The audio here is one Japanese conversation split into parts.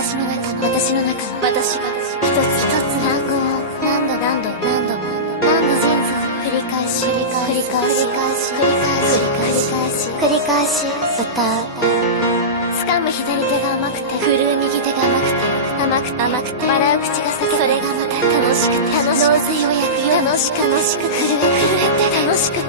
私の中の私が一つ一つ単語を何度も繰り返し歌う。掴む左手が甘くて振るう右手が甘くて笑う口が裂け、それがまた楽しくて脳髄を焼くよう楽しく震えて楽しくて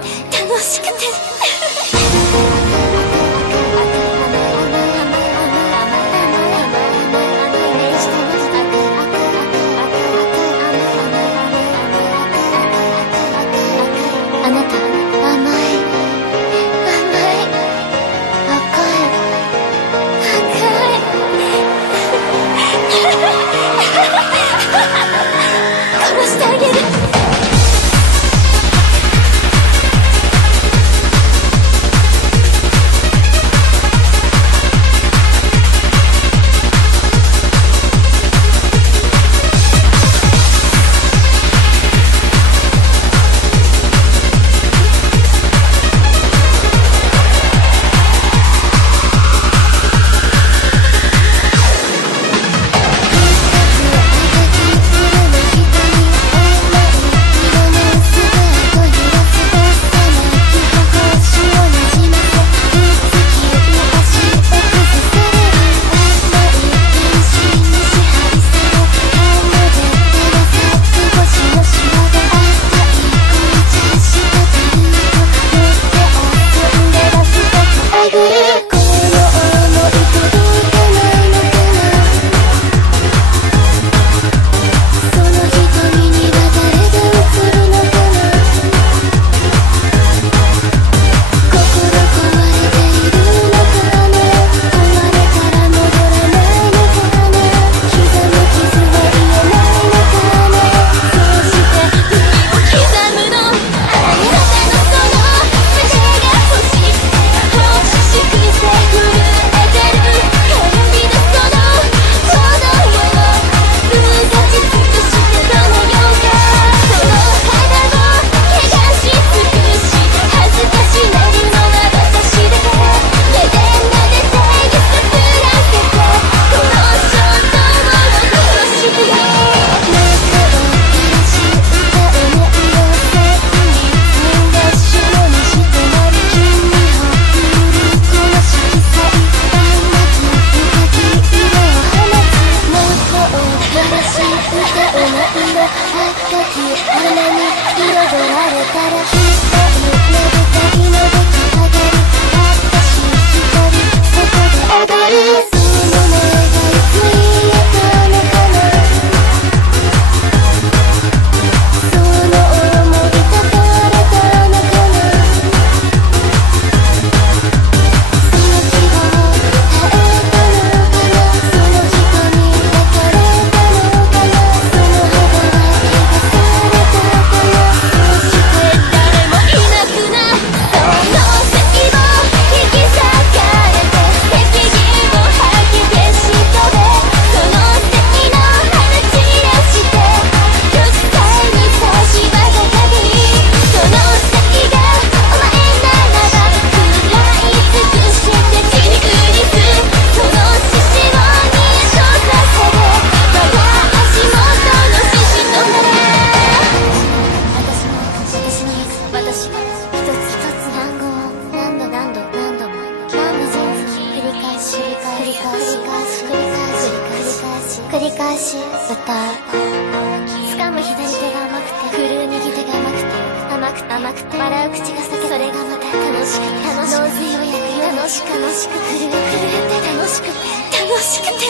繰り返し歌う。掴む左手が甘くて振るう右手が甘くて笑う口が裂け、それがまた楽しくて脳髄を焼くよう楽しく震えて楽しくて